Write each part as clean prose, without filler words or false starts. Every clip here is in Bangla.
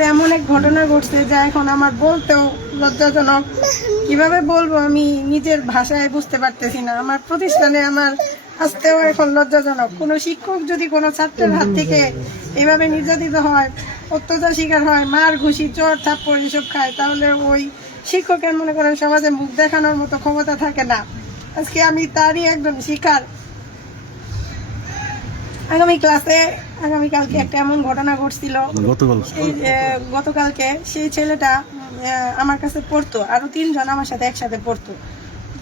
তো এমন এক ঘটনা ঘটছে যা এখন আমার বলতেও লজ্জাজনক। কিভাবে বলবো আমি নিজের ভাষায় বুঝতে পারতেছি না। আমার প্রতিষ্ঠানে আমার আসতেও এখন লজ্জাজনক। কোনো শিক্ষক যদি কোনো ছাত্রের হাত থেকে এভাবে নির্যাতিত হয়, অত্যাচার শিকার হয়, মার ঘুষি চর থাপ্পড় এসব খায়, তাহলে ওই শিক্ষকের মনে করেন সমাজে মুখ দেখানোর মতো ক্ষমতা থাকে না। আজকে আমি তারই একজন শিকার। আগামীকালকে একটা এমন ঘটনা ঘটছিল, গতকালকে সেই ছেলেটা আমার কাছে পড়তো, আরো 3 জন আমার সাথে একসাথে পড়তো।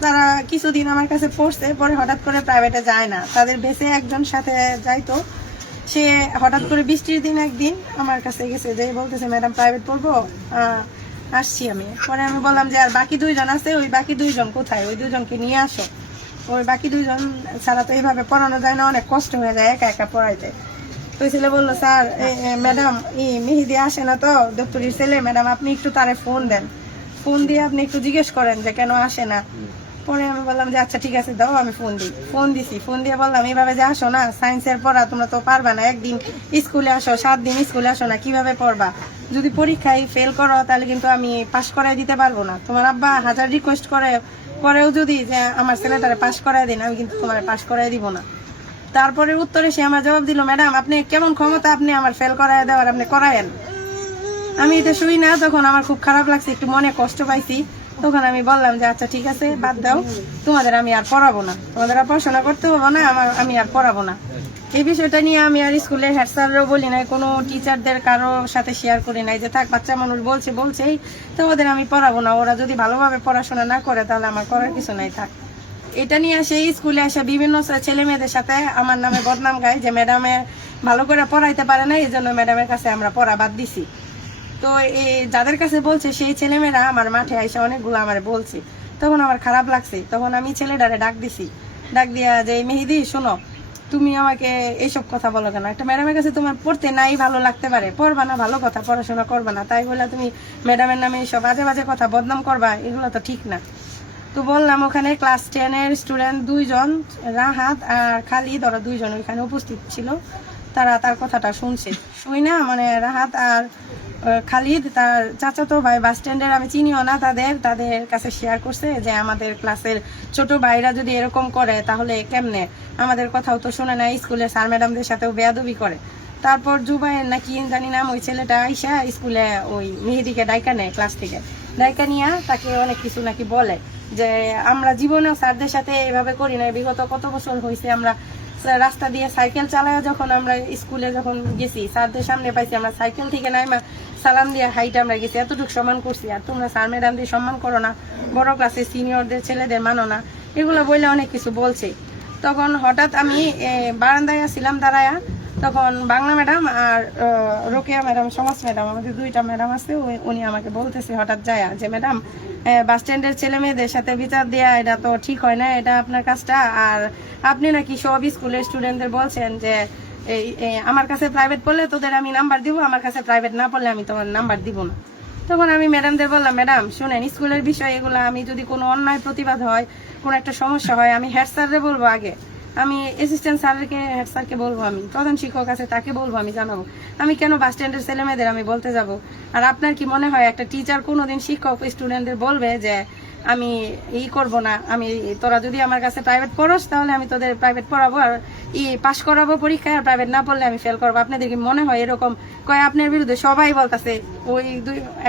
তারা কিছুদিন আমার কাছে পড়ছে, পরে হঠাৎ করে প্রাইভেটে যায় না, তাদের বেসে একজন সাথে যাইতো। সে হঠাৎ করে বৃষ্টির দিন একদিন আমার কাছে গেছে, যে বলতেছে ম্যাডাম প্রাইভেট পড়বো, আসছি আমি। পরে আমি বললাম যে আর বাকি 2 জন আছে, ওই বাকি 2 জন কোথায়, ওই 2 জনকে নিয়ে আসো। ওই বাকি 2 জন ছাড়া তো এইভাবে পড়ানো যায় না, অনেক কষ্ট হয়ে যায় একা একা পড়াইতে। তো ছেলে বললো স্যার ম্যাডাম মেহেদি আসে না তো, দপ্তরির ছেলে, ম্যাডাম আপনি একটু তারে ফোন দেন, ফোন দিয়ে আপনি একটু জিজ্ঞেস করেন যে কেন আসে না। পরে আমি বললাম যে আচ্ছা ঠিক আছে দাও, আমি ফোন দিছি। ফোন দিয়ে বললাম এইভাবে যে আসো না, সায়েন্সের পড়া তোমরা তো পারবা না, একদিন স্কুলে আসো, 7 দিন স্কুলে আসো না, কিভাবে পড়বা? যদি পরীক্ষায় ফেল করো তাহলে কিন্তু আমি পাশ করাই দিতে পারবো না। তোমার আব্বা 1000 রিকোয়েস্ট করেও যদি যে আমার ছেলেটারে পাশ করাই দিন, আমি কিন্তু তোমার পাশ করাই দিব না। তারপরে উত্তরে সে আমার জবাব দিল, ম্যাডাম আপনি কেমন ক্ষমতা, আপনি আমার ফেল করায় দেওয়ার, আপনি করায়েন। আমি এটা শুই না, তখন আমার খুব খারাপ লাগছে, একটু মনে কষ্ট পাইছি। তখন আমি বললাম যে আচ্ছা ঠিক আছে বাদ দাও, তোমাদের আমি আর পড়াবো না, তোমাদের আর পড়াশোনা করতে হবো না, আমি আর পড়াবো না। এই বিষয়টা নিয়ে আমি আর স্কুলের হেড স্যারও বলি নাই, কোনো টিচারদের কারো সাথে শেয়ার করি নাই, যে থাক বাচ্চা মানুষ বলছেই তো ওদের আমি পড়াবো না, ওরা যদি ভালোভাবে পড়াশোনা না করে তাহলে আমার করার কিছু নাই, থাক। এটা নিয়ে সেই স্কুলে এসে বিভিন্ন ছেলে মেয়েদের সাথে আমার নামে বদনাম গায়, যে ম্যাডামে ভালো করে পড়াইতে পারে না, এই জন্য ম্যাডামের কাছে আমরা পড়া বাদ দিছি। তো এই যাদের কাছে বলছে সেই ছেলেমেয়েরা আমার মাঠে এসে অনেকগুলো আমার বলছে, তখন আমার খারাপ লাগছে। তখন আমি ছেলেটারে ডাক দিয়া যে মেহেদি শোনো, তুমি আমাকে এইসব কথা বলো কেন? একটা ম্যাডামের কাছে তোমার পড়তে নাই ভালো লাগতে পারে, পড়বা না, ভালো কথা, পড়াশোনা করবা না, তাই বলে তুমি ম্যাডামের নামে এইসব বাজে বাজে কথা বদনাম করবা, এগুলো তো ঠিক না। তো বললাম ওখানে ক্লাস 10-এর স্টুডেন্ট 2 জন, রাহাত আর খালিদ, ওরা 2 জন ওইখানে উপস্থিত ছিল। তারা তার কথাটা শুই না, মানে রাহাত আর খালিদ তার চাচাতো ভাই, বাস স্ট্যান্ডের, আমি চিনিও না তাদের কাছে শেয়ার করছে যে আমাদের ক্লাসের ছোট ভাইরা যদি এরকম করে তাহলে কেমনে, আমাদের কথাও তো শোনে না, স্কুলের স্যার ম্যাডামদের সাথেও বেয়াদবি করে। তারপর জুবাইর নাকি জানি নাম, ওই ছেলেটা আইসা স্কুলে ওই মেহেদিকে ডাইকা নেয়, ক্লাস থেকে ডাইকা নিয়ে তাকে অনেক কিছু নাকি বলে, যে আমরা জীবনেও স্যারদের সাথে এভাবে করি না, বিগত কত বছর হয়েছে আমরা রাস্তা দিয়ে সাইকেল চালায় যখন আমরা স্কুলে যখন গেছি, স্যারদের সামনে পাইছি, আমরা সাইকেল থেকে নাইমা সালাম দিয়ে হাইট আমরা গেছি, এতটুকু সম্মান করছি, আর তোমরা স্যার ম্যাডামদের সম্মান করো না, বড় ক্লাসের সিনিয়রদের ছেলেদের মানো না, এগুলো বললে অনেক কিছু বলছে। তখন হঠাৎ আমি বারান্দায় আসছিলাম দাঁড়ায়া, তখন বাংলা ম্যাডাম আর রোকেয়া ম্যাডাম, সমাজ ম্যাডাম, আমাদের 2টা ম্যাডাম আছে, উনি আমাকে বলতেছে হঠাৎ যায় যে ম্যাডাম বাস স্ট্যান্ডের ছেলে মেয়েদের সাথে বিচার দেওয়া এটা তো ঠিক হয় না, এটা আপনার কাজটা, আর আপনি নাকি সব স্কুলের স্টুডেন্টদের বলছেন যে আমার কাছে প্রাইভেট পড়লে তোদের আমি নাম্বার দিব, আমার কাছে প্রাইভেট না পড়লে আমি তোমার নাম্বার দিব না। তখন আমি ম্যাডামদের বললাম, ম্যাডাম শুনেন, স্কুলের বিষয় এগুলো, আমি যদি কোনো অন্যায় প্রতিবাদ হয়, কোনো একটা সমস্যা হয়, আমি হেড স্যাররে বলবো, আগে আমি অ্যাসিস্ট্যান্ট স্যারকে, হেড স্যারকে বলবো, আমি প্রধান শিক্ষক আছে তাকে বলবো, আমি জানাবো, আমি কেন বাস স্ট্যান্ডের ছেলে মেয়েদের আমি বলতে যাব? আর আপনার কি মনে হয় একটা টিচার কোনোদিন শিক্ষক স্টুডেন্টদের বলবে যে আমি করব না, আমি তোরা যদি আমার কাছে প্রাইভেট পড়োস তাহলে আমি তোদের প্রাইভেট পড়াবো, আর পাশ করাবো পরীক্ষায়, আর প্রাইভেট না পড়লে আমি ফেল করবো? আপনাদের কি মনে হয় এরকম? কয় আপনার বিরুদ্ধে সবাই বলতেছে, ওই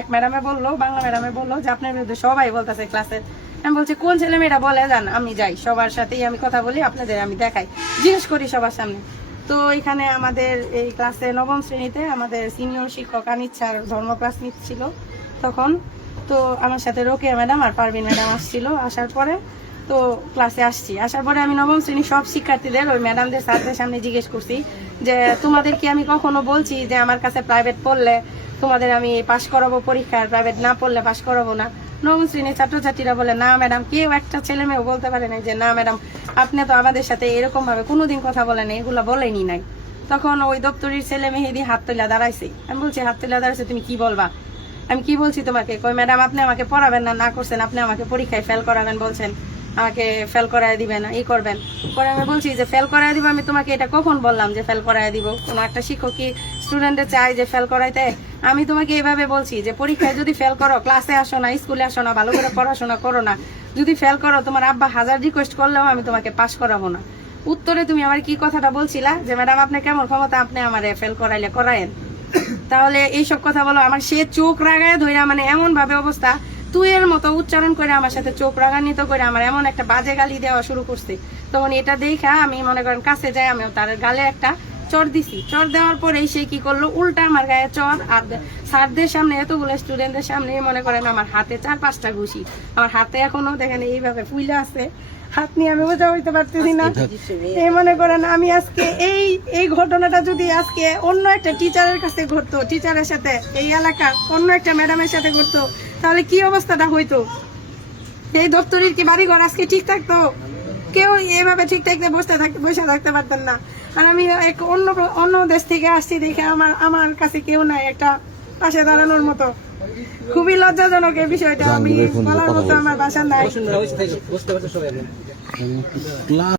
এক ম্যাডামে বললো, বাংলা ম্যাডামে বললো যে আপনার বিরুদ্ধে সবাই বলতেছে ক্লাসের। আমি বলছি কোন ছেলে মেয়েরা বলে, যান আমি যাই, সবার সাথেই আমি কথা বলি, আপনাদের আমি দেখাই, জিজ্ঞেস করি সবার সামনে। তো এখানে আমাদের এই ক্লাসে 9ম শ্রেণীতে আমাদের সিনিয়র শিক্ষক আনিচ্ছার ধর্ম ক্লাস নিচ্ছিল তখন। তো আমার সাথে রোকেয়া ম্যাডাম আর পারভিন ম্যাডাম আসছিল। আসার পরে তো ক্লাসে আসার পরে আমি 9ম শ্রেণীর সব শিক্ষার্থীদের ওই ম্যাডামদের স্যারদের সামনে জিজ্ঞেস করছি যে তোমাদের কি আমি কখনো বলছি যে আমার কাছে প্রাইভেট পড়লে তোমাদের আমি পাশ করাবো পরীক্ষার, প্রাইভেট না পড়লে পাশ করাবো না? 9ম শ্রেণীর ছাত্রছাত্রীরা বলে না ম্যাডাম, কেউ একটা ছেলে মেয়েও বলতে পারে না যে না ম্যাডাম আপনি তো আমাদের সাথে এরকম ভাবে কোনোদিন কথা বলেন, এগুলো বলেনি নাই। তখন ওই দপ্তরির ছেলে মেহেদি হাত তুলে দাঁড়াইছে। আমি বলছি হাত তুলে দাঁড়াইছে, তুমি কি বলবা? আমি কি বলছি তোমাকে? কই ম্যাডাম আপনি আমাকে পড়াবেন না করছেন, আপনি আমাকে পরীক্ষায় ফেল করাবেন বলছেন, আমাকে ফেল করায় দিবেন, করবেন। পরে আমি বলছি যে ফেল করায় দিব, আমি তোমাকে এটা কখন বললাম যে ফেল করায় দিব? কোনো একটা শিক্ষক কি স্টুডেন্টে চাই যে ফেল করাইতে? আমি তোমাকে এভাবে বলছি যে পরীক্ষায় যদি ফেল করো, ক্লাসে আসো না, স্কুলে আসো না, ভালো করে পড়াশোনা করো না, যদি ফেল করো তোমার আব্বা 1000 রিকোয়েস্ট করলেও আমি তোমাকে পাস করাবো না। উত্তরে তুমি আমার কি কথাটা বলছিলা যে ম্যাডাম আপনি কেমন ক্ষমতা, আপনি আমার ফেল করাইলে করায়েন। তাহলে এইসব কথা বলো। আমার সে চোখ রাগায় ধইরা মানে এমন ভাবে অবস্থা, তুই এর মতো উচ্চারণ করে আমার সাথে চোখ রাগান্বিত করে আমার এমন একটা বাজে গালি দেওয়া শুরু করছে। তখন এটা দেখা আমি মনে করেন কাছে যাই, আমি তার গালে একটা চর দিছি। চর দেওয়ার পরেই সে কি করলো, উল্টা আমার গায়ে চর, আর স্যারদের সামনে, এতগুলো স্টুডেন্টদের সামনে মনে করেন আমার হাতে 4-5টা ঘুষি। আমার হাতে এখনো দেখেন এইভাবে ফুইলা আছে, হাত নিয়ে আমি বোঝা হইতে পারতেছি না। এই মনে করেন আমি আজকে এই ঘটনাটা যদি আজকে অন্য একটা টিচারের কাছে ঘটতো, টিচারের সাথে, এই এলাকার অন্য একটা ম্যাডামের সাথে ঘটতো, তাহলে কি অবস্থাটা হইতো? এই দপ্তরের কি বাড়িঘর আজকে ঠিক থাকতো? কেউ এভাবে ঠিক থাকতে বসে থাকতে পারতেন না। আর আমি এক অন্য দেশ থেকে আসছি দেখে আমার কাছে কেউ নাই একটা পাশে দাঁড়ানোর মতো। খুবই লজ্জাজনক এই বিষয়টা, আমি বলার মতো আমার ভাষা নাই।